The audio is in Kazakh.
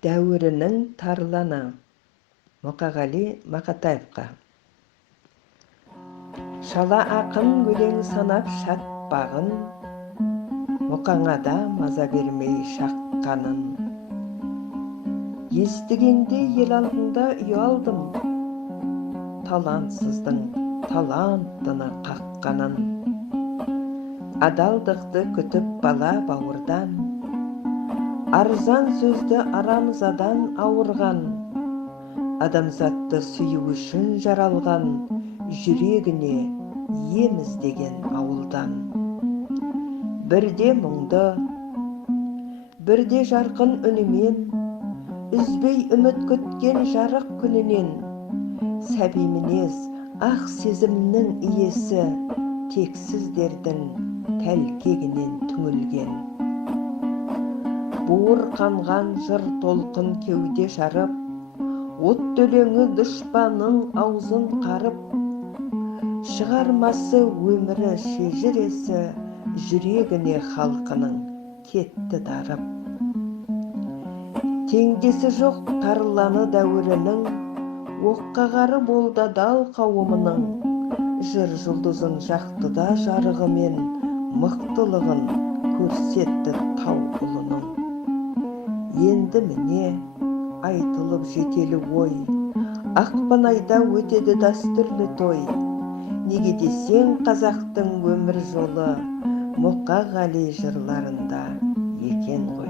дәуірінің тарланы. Мұқағали Мақатаевқа. Шала ақын өлең санап шатпағын, мұқаңада маза бермей шаққанын. Естігенде ел алдында ұялдым, талантсыздың талантыны қаққанын. Адалдықты күтіп бала бауырдан, арзан сөзді арамзадан ауырған, адамзатты сүю үшін жаралған, жүрегіне ем іздеген ауылдан. Бірде мұңды, бірде жарқын үнімен, үзбей үміт күткен жарық күнінен, сәби мінез ақ сезімнің иесі, тексіздердің тәлкегінен түңілген. Буыр қанған жыр толқын кеуде жарып, от өлеңі дұшпанның аузын қарып, шығармасы өмірі шежіресі, жүрегіне халқының кетті дарып. Теңдесі жоқ тарланы дәуірінің, оққағары болды дал қауымының. Жыр жұлдызын жақты да жарығымен, мықтылығын көрсетті тау ұлының. Енді міне айтылып жетелі ой, ақпан айда өтеді дәстүрлі той. Неге десең қазақтың өмір жолы Мұқағали жырларында екен ғой.